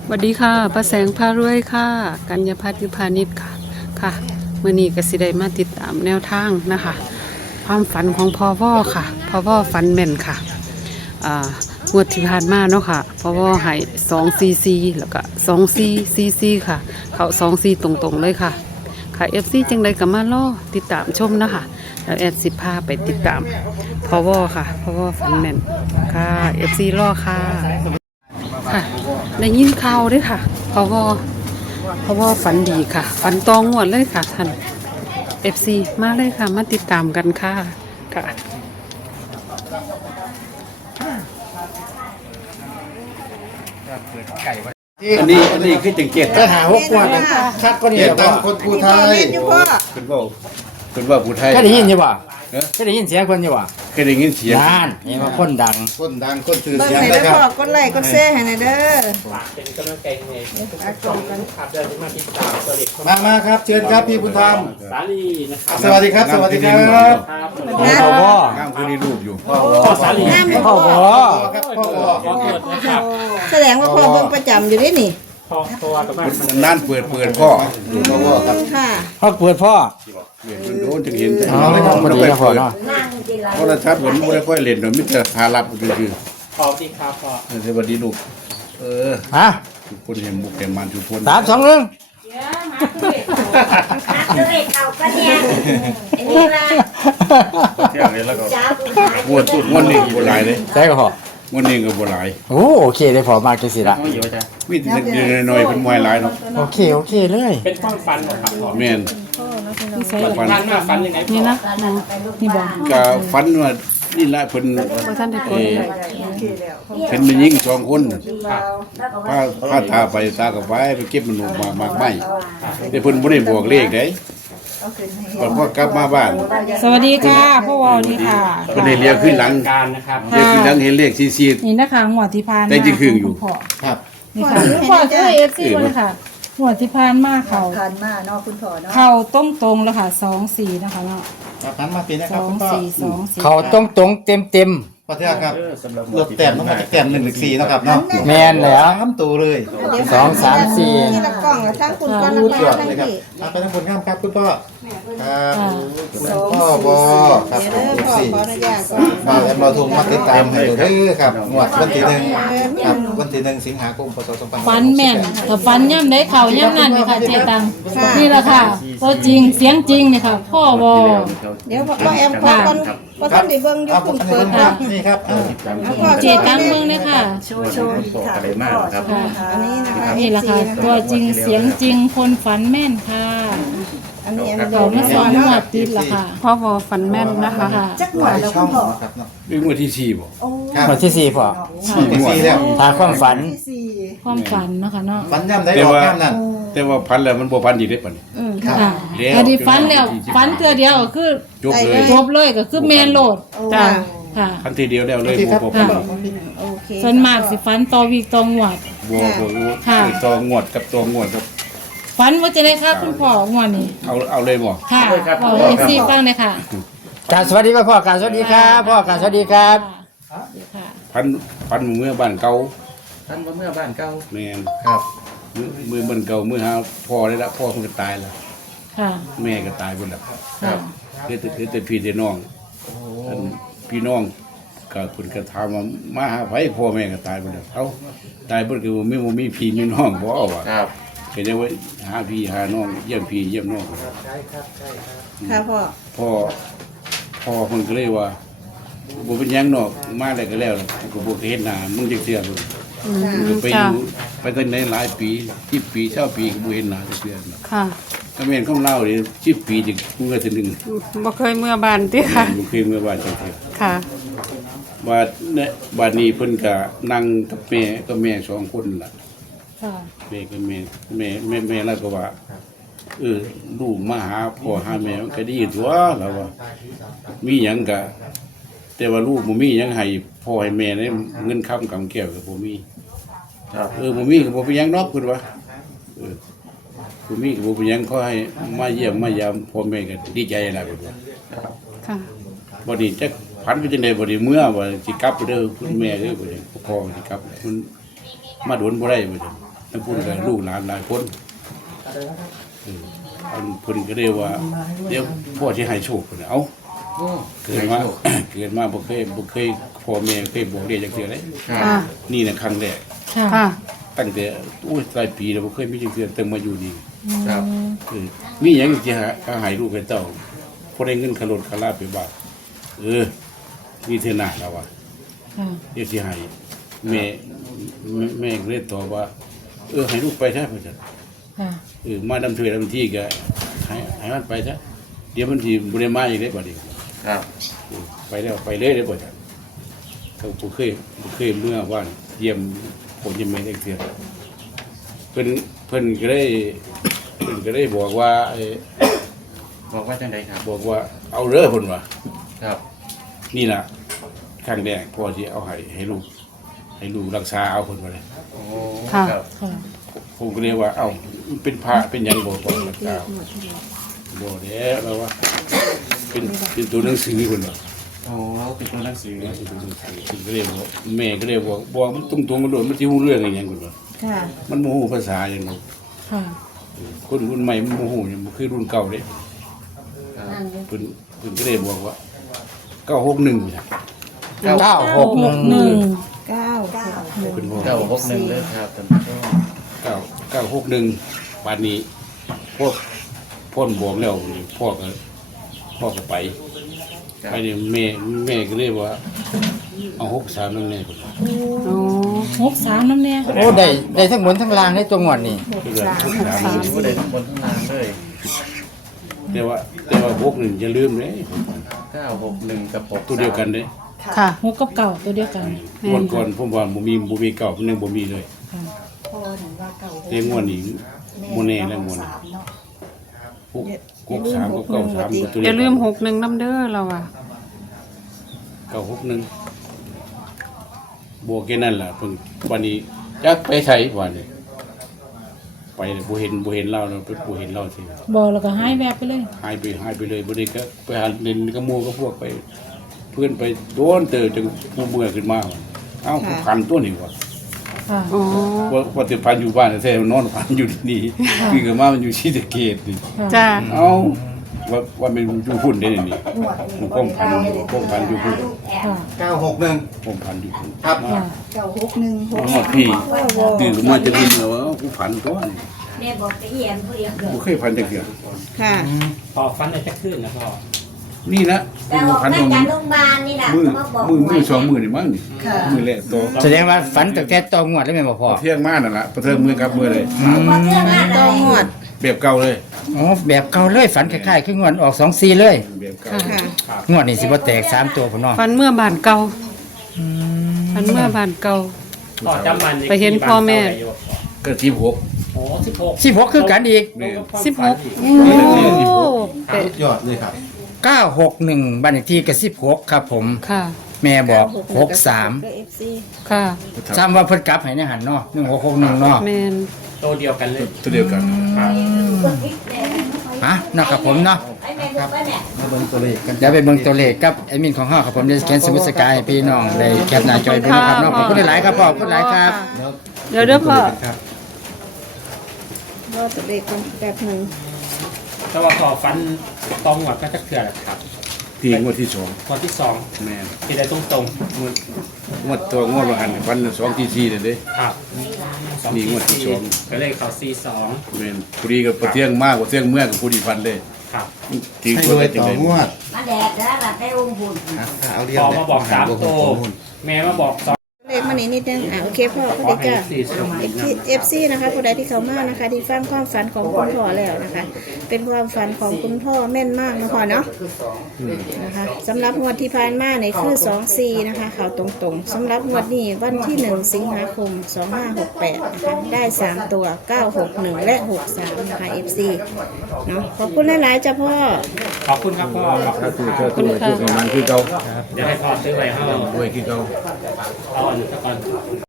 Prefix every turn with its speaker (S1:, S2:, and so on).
S1: สวัสดีค่ะป้าแสงพารวยค่ะกัญญาพัฒน์ยุพานิชค่ะค่ะมื่อนี้ก็สิได้มาติดตามแนวทางนะคะความฝันของพ่อว่อค่ะพ่อว่อฝันแม่นค่ะงวดที่ผ่านมาเนาะค่ะพ่อว่อให้2 4 4แล้วก็2 4 4 4ค่ะเขา2 4ตรงๆเลยค่ะค่ะFCจังใดก็มาล่อติดตามชมนะคะแล้วแอดสิพาไปติดตามพ่อว่อค่ะพ่อว่อฝันแม่นค่ะ FC ล่อค่ะค่ะได้ยินข่าวด้วยค่ะพ่อว่อฝันดีค่ะฝันตองงวดเลยค่ะท่าน FC มาเลยค่ะมาติดตามกันค่ะค่ะ
S2: อันนี้คือจังเกียรติ
S3: จะหา6 ขวดชัดก็นี่
S2: เกียร
S3: แห
S2: ติ
S3: ละ
S2: ตั้งคนผู้ไทยคุณว่าผู้ไทย
S3: ก็ได้ยินใช่ป่ะก็ได้ยินเสียงคนใช่ป่ะ
S2: เคยได้ยินเสียง
S3: นานเห็นว่าคนดัง
S2: คนดังคนชื่อ
S4: เบิ่ง
S2: เสียง
S4: ให้
S2: นะ
S4: ได้
S2: ครับ
S4: พอกดไลค์กดแชร์ให้หน่อยเด้อ
S5: เป็นกำลังใจให้ทุกช่องนะครับเดินมาติดตามตัวเด็ก
S2: มาครับเชิญครับพี่บุญธรรม
S5: สาลีนะครับ
S2: สวัสดีครับ สวัสดีครับ
S5: ครับ
S3: พ่อพ่อ
S2: งามคุณในรูปอยู่
S5: พ่อสาลี
S4: น้ำ
S3: พ่อพ่อ
S2: ครับพ่อ
S5: ขอตรวจนะครับ
S4: แสดงว่าพ่อเบิ่งประจำอยู่ด้วยนี่
S5: พ่อตัวประมาณ
S2: นั่นเปิดพ่อพ่อครับ
S4: ค่ะ
S3: พ่อเปิดพ่อ
S2: โดนจึงเห็นแต่
S3: อ๋อพอดีนะพ่อเนาะ
S2: เพราะเราชัดผมไม่ได้ค่อยเล่นหรอกมิตรทารับคือ
S5: พ่อที่ครับพ่อ
S2: สวัสดีลูก
S3: ฮะ
S2: ทุกคนเห็นบุกเห็นมันทุกคน
S3: 3 2 1
S2: เที่ยงเลยแล้วก็ปวดตุดวันนี้ก็หลายเลย
S3: ใช่ก็พ่อ
S2: วันนี้ก็บ่หลาย
S3: โอเคเลยพ่อมากจังสิล่ะ
S2: มีแต่เล็กๆน้อยๆเป็นมวยหลายเนาะ
S3: โอเคเลย
S5: เป็นความฝันครับพ่อ
S2: แม่น
S5: ฝันมาฝันยังไง
S1: นี่นะนี่บอก
S2: ก็ฝันว่านี่ละเพิ่น
S1: ว่าท่านได้ผล
S2: เพิ่นมันยิง2 คนพาตาไปตาก็ไปเก็บมันออกมามากไม้แต่เพิ่นบ่ได้บอกเลขได้พอกลับมาบ้าน
S6: สวัสดีค่ะพ่อวอนี่ค่ะ
S2: เพิ่นได้เรียกขึ้นหลัง
S5: การนะครับ
S2: เรียกขึ้นหลังเห็นเลขซี
S6: นี่นะคะหัวดที่พาน
S2: ได้จริงคืออยู่
S6: พ่อ
S2: ครับ
S6: นี่ค่ะพ่อช่วยเอฟซีเลยค่ะหัวดที่พานมากเขา
S4: ผ่านมาเนาะคุณพ่อเนาะ
S6: เข่าตรงๆแล้วค่ะ2 4นะคะเนาะ
S2: นั้นมาปีนะครับคุณพ่อ
S6: 2 4
S3: เขาตรงเต็ม
S2: ขอโทษครับรถแต้มมันมาจากแต้ม1 1 4นะครับเนาะ
S3: แม่นแล้ว
S2: 3ตัวเลย
S3: 2 3 4
S4: นี่ละกล้องละทั้งคุณก้อนละ
S2: ยอด
S4: ทั้ง
S2: เลยครับ
S4: พี่
S2: ไปทั้งคนงามครับคุณพ่อครับ
S4: สอง
S2: พ่อบอครับ
S4: เดี๋ยวเด้อพ่อขออนุญาตก่อน
S2: มาแล้วเราทุ่งมาติดตามให้ดูเด้อครับงวดวันที่1ครับวันที่1สิงหาคมพศ2565
S6: ฟันแม่นถ้าฟันย่ำได้เข่าย่ำนั่นเลยค่ะเจตังนี่แหละค่ะตัวจริงเสียงจริงนี่ค่ะพ่อวอ
S4: เดี๋ยวพ่อแอมขอก่อนพ่อท่านได้เบิ่งอยู่คุณเปิด
S2: ค
S4: ค่ะ
S2: รับนี่ครับ
S4: เอาพ่อ
S6: เจตังเมืองเลยค่ะ
S4: โชว์ค่ะอันนี้นะคะ
S6: นี่แหละค่ะ
S4: FC
S6: ตัวจริงเสียงจริงคนฝันแม่นค่ะ
S4: อันนี้
S6: เขามาสอนหัวดติดละค่ะ
S1: พ่อวอฝันแม่นนะคะ
S6: ค่ะ
S4: จักหน่อยแล้วคุณพ่อ
S2: ครับเนาะเป็นงวดที่4บ่
S4: โอ้
S3: หมดที่4พ่อ
S2: 4แล้ว
S3: ทางความฝัน
S4: ที่สี่
S6: ความฝันเนาะค่ะเนาะ
S2: ฝันย่ำได้ออกย่ำนั่นแต่ว่าพันแล้วมันบ่พันอีกได้อป่ะนี่
S4: ค่ะ
S6: ค่ะ
S2: แล้ว
S6: แต่ที่ฟันแล้วฟันเทือเดียวก็คือ
S2: จบเลย
S6: จบเลยก็คือแมนโหลด
S1: จ้า
S6: ค่ะ
S2: พันทีเดียวแล้วเลยบ่พัน
S4: โอเค
S6: ส่วนมากสิฟันต่อวีกต่อหวด
S2: บ่
S6: ค่ะ
S2: ตัวงวดกับตัวงวดครับ
S6: ฟันว่าจะได้ค่ะคุณพ่องวดนี้
S2: เอาเลยบ่
S6: ค่ะบอกเอฟซีฟังเลยค่ะ
S3: การสวัสดีพ่อการสวัสดีครับพ่อการสวัสดีครับ
S6: ค่ะ
S2: พันเมื่อบ้านเก่า
S5: ท่านเมื่อบ้านเก่า
S2: แม่นครับมือบ้านเก่ามือหาพ่อได้ละพ่อเพิ่นก็ตายแล้ว
S6: ค่ะ
S2: แม่ก็ตายเพิ่นแล้ว
S6: ค่ะ
S2: เหลือแต่พี่แต่น้องอันพี่น้องก็เพิ่นก็ถามว่ามาหาไผพ่อแม่ก็ตายเพิ่นแล้วเอ้าตายเพิ่นก็บ่มีพี่มีน้องบ่เอาว่าครับก็จะไว้หาพี่หาน้องเยี่ยมพี่เยี่ยมน้อง
S4: ค่ะพ่อ
S2: พ่อเพิ่นก็เลยว่าบ่เป็นหยังดอกมาได้ก็แล้วก็บ่เคยเห็นหน้ามึงจักเทื่อเพิ่นก็ไปอยู่ไปตั้งได้หลายปี10ปี20ปีก็บ่เห็นหน้าจักเทื่อ
S1: ค่ะ
S2: ก็แม่นคำเล่านี่10ปีจังกูก็สินึง
S1: บ่เคยเมื่อบ้านติค่ะ
S2: บ่เคยเมื่อบ้านจักเทื่อ
S1: ค่ะ
S2: ว่าเนี่ยบัดนี้เพิ่นก็นั่งกับแม่2คนล่ะ
S6: ค่ะ
S2: แม่กับแม่แล้วก็ว่าลูกมาหาพ่อหาแม่มันก็ดีตัวแล้วว่ามีหยังก็แต่ว่าลูกบ่มีหยังให้พ่อให้แม่ได้เงินค้ำกำแก้วก็บ่มีบ่มีก็บ่เป็นหยังนอกเพิ่นว่าบ่มีก็บ่เป็นหยังขอให้มาเยี่ยมมายามพ่อแม่ก็ดีใจแล้วเพิ่นว่า
S1: ค่ะ
S2: บ่นี้จักพันไปจังได๋บ่ได้เมื่อว่าสิกลับไปเด้อคุณแม่เด้อบ่ได้พ่อสิกลับมันมาโดนบ่ได้บ่ได้ทั้งพูดกับลูกหลานหลายคนอันเพิ่นก็เรียกว่าเดี๋ยวพ่อที่ให้โชคเพิ่นเอาเกิดมา เกิดมาบ่เคยพ่อแม่เคยบอกเรียกจักเทื่อเลย
S1: ค่ะ
S2: นี่น่ะครั้งแรก
S6: ค่ะ
S1: ค่ะ
S2: ตั้งแต่หลายปีแล้วบ่เคยมีจักเทื่อตั้งมาอยู่นี่
S3: ครับ
S2: มีหยังสิให้ลูกให้เต้าพอได้เงินขลดขลาไปบาทมีเท่าหน้าแล้วว่า
S6: ค่ะ
S2: เดี๋ยวสิให้แม่ก็เลยตอบว่าให้ลูกไปซะเพิ่น
S6: ค่ะ
S2: มาดำถ้วยดำที่ก็ให้มันไปซะเดี๋ยวมันสิบ่ได้มาอีกได้บัดนี้
S3: ครับ
S2: ไปแล้วไปเลยได้บ่จ้ะเขาบ่เคยเมื่อว่านเยี่ยมผมยังไม่ได้เทื่อเพิ่นก็ได้บอกว่า
S3: บอกว่าจังไดครับ
S2: บอกว่าเอาเด้อเพิ่นว่า
S3: ครับ
S2: นี่ล่ะครั้งแรกพ่อที่เอาให้ลูกรักษาเอาเพิ่นว่าเลย
S3: โอ้
S1: ค่ะ
S3: ครับ
S6: ค่ะ
S2: ผมก็เรียกว่าเอ้าเป็นพระเป็นหยังบ่บอกรักษาบ่เด้แล้วว่าเป็นตัวหนังสือเพิ่นว่า
S3: โอ้เป็นตัวหนังสือ
S2: ก็เรียกว่าแม่ก็เรียกว่าบอกมันตรงๆกันโดดมันสิฮู้เรื่องอีหยังเพิ่นว่า
S4: ค่ะ
S2: มันบ่ฮู้ภาษาหยังเนาะ
S6: ค่ะ
S2: คนรุ่นใหม่มันบ่ฮู้หยังบ่คือรุ่นเก่าเด้เพิ่นก็เลยบอกว่า961จ้ะ
S3: 961
S4: เก้าหกหนึ่ง
S2: เพิ่นบอก
S3: 961เลยครับท่านผู้ชม
S2: 961บัดนี้พวกพ่นบอกแล้วนี่พ่อก็ไปนี่แม่ก็เลยว่าเอา63นั่นแน่เพิ่นว่า
S1: โอ้
S6: 63น้ำเนี่ย
S3: โอ้ได้ทั้งบนทั้งล่างในตัวงวดนี่
S2: คือว่า63นั่น
S3: บ่ได้ทั้งบนทั้งล่างเลย
S2: แต่ว่า61อย่าลืมเด้
S3: 961กับ6
S2: ตัวเดียวกันเด้
S1: ค่ะ
S6: 6กับเก่าตัวเดียวกัน
S2: งวดก่อนผมว่าบ่มีเก่ามันยังบ่มีเลย
S6: ค่ะ
S2: แต่งวดนี้บ่แน่แล้วงวดนี้63กับ93ก็ตัว
S1: อ
S2: เดีย
S1: ย่าว
S2: กั
S1: ลื
S2: น
S1: ม61น้ำเด้อเราอ่ะ
S2: 961บวกแค่นั้นล่ะเพิ่นวันนี้จักไปไสวันนี้ไปเลยบ่เห็นเราเนาะไปบ่เห็นเราสิ
S6: บ่แล้วก็หายแวบไปเลย
S2: หายไปเลยบ่ได้ก็ไปหาเล่นกับหมู่กับพวกไป เพื่อนไปโดนเตอจนผู้เมื่อยขึ้นมาว่ะเอ้าผู้พันตัวนี้ว่ะ
S6: ค่ะ
S1: อ๋อ
S2: ว่าแต่พันอยู่บ้านแท้ๆนอนพันอยู่ที่นี่คือก็มามันอยู่ที่ตะเกียบนี่
S1: จ้า
S2: เอ้าว่ามันอยู่พุ่นได้นี่มันป้องพันอยู่พุ่น
S6: ค่ะ
S3: 961
S2: ป้องพันอยู่พุ่น
S3: ครับ
S6: ค่ะ
S2: ฮอดพี่ตื่นขึ้นมาจะกินแล้วว่าผู้พันตัวนี่
S7: แม่บอกไปเยี่ยมผู้เดียว
S2: บ่เคยพันจักเทื่อ
S4: ค่ะ
S5: พอฟันได้จะขึ้นนะพ่อ
S2: นี่นะ
S7: แต่ออก
S2: พัน
S7: มา
S2: ตรง
S7: จาก
S2: นี้
S7: โรงพยาบาลนี่นะ
S2: มือ
S7: มาบอก
S2: สองมือนี่มั้งนี่มือแรกตัว
S3: แสดงว่าฝันตั้งแต่ตัวงวดแล้วแม่นบ่พ่อ
S2: เที่ยงมานั่นล่ะประเทิงมือกับมือเลย
S7: ว่าเรื่องอะไร
S4: ต้องหวด
S2: แบบเก่าเลย
S3: อ๋อแบบเก่าเลยฝันคล้ายๆคืองวดออก24เลย
S2: แบบเก่า
S4: ค่ะ
S3: งวดนี้สิบ่แตก3ตัวพุ่นเนาะ
S1: ฟันเมื่อบ้านเก่าฟันเมื่อบ้านเก่า
S5: ต่อจำมัน
S1: ไปเห็นพ่อแม่
S2: ก็16
S5: โอ้16
S3: 16คือกันอีก
S2: นี่
S1: 16โอ้เป๊ะ
S8: ยอดเลยครับ
S3: 961บ้านเลขที่ก็16ครับผม
S1: ค่ะ
S3: แม่บอก
S4: ก็ FC
S1: ค่ะ
S3: 63ซ้ำว่าเพิ่นกลับให้ในหันเนาะ1661เนาะ
S1: แมน
S5: ตัวเดียวกันเลย
S2: ตัวเดียวกัน
S3: ฮะเนาะครับผมเนาะ
S7: ไอ้แม่ดูไปแม่
S8: มาเบิ่งตัวเลขกัน
S3: เดี๋ยวไปเบิ่งตัวเลขกับแอดมินของเฮาครับผมได้เขียนสมุดสกายให้พี่น้องได้แคปหน้าจอยเบิ่งนะครับเนาะขอบคุณหลายๆครับพ่อขอบคุณหลายครับ
S1: เดี๋ยวเด้อพ่อ
S8: ครับ
S4: รอตัวเลขกันแบบหนึ่ง
S5: แต่ว่าพอฟันตองหวดก็จะเกลือแหละครับ
S2: ที่งวดที่
S5: คนที่สอง
S2: 2แม่น
S5: ที่ได้ตรง
S2: งวดตัวงวดว่าหันวัน2ที่4เลย
S5: ๆครับ
S2: นี่งวดที่สอง
S5: ก็เลขเขา42
S2: แม่นผู้ดีก็ประเที่ยงมากกว่าเที่ยงเมื่อกับผู้ดีพันเลย
S5: ครับ
S2: ที่
S8: ให้
S2: ตัว
S8: รวย
S2: จัง
S8: ต่อ
S2: ได๋
S8: งวด
S7: มาแดดแล้วแบบไปอุ้มหุ่น
S8: นะเอาเรีย
S5: พ
S8: น
S5: อมาบอก3ตัวแม่มาบอก2
S4: เลขมานี่นิดนึงโอเคพ่อ
S5: ข
S4: พ
S5: อ
S4: อดี
S5: ให้
S4: จ้า
S5: 4
S4: FC นะคะผู้ใดที่เขามานะคะ ที่ฟังความฝันของคุณพ่อแล้วนะคะ เป็นความฝันของคุณพ่อแม่นมากนะพ่อเนาะนะคะสำหรับงวดที่ผ่านมาเนี่ยคือ24นะคะเขาตรงๆสำหรับงวดนี้วันที่1สิงหาคม2568นะคะได้3ตัว961และ63นะคะ FC เนาะขอบคุณหลายๆจ้าพ่อ
S5: ขอบคุณครับพ่อขอบคุณ
S2: คือเธอตัวคือประมาณคือเก่า
S5: เดี๋ยวให้พ่อซื้อไว้ให้
S2: ด้วยคือเก่า
S5: เอาอันนี้ซะก่อน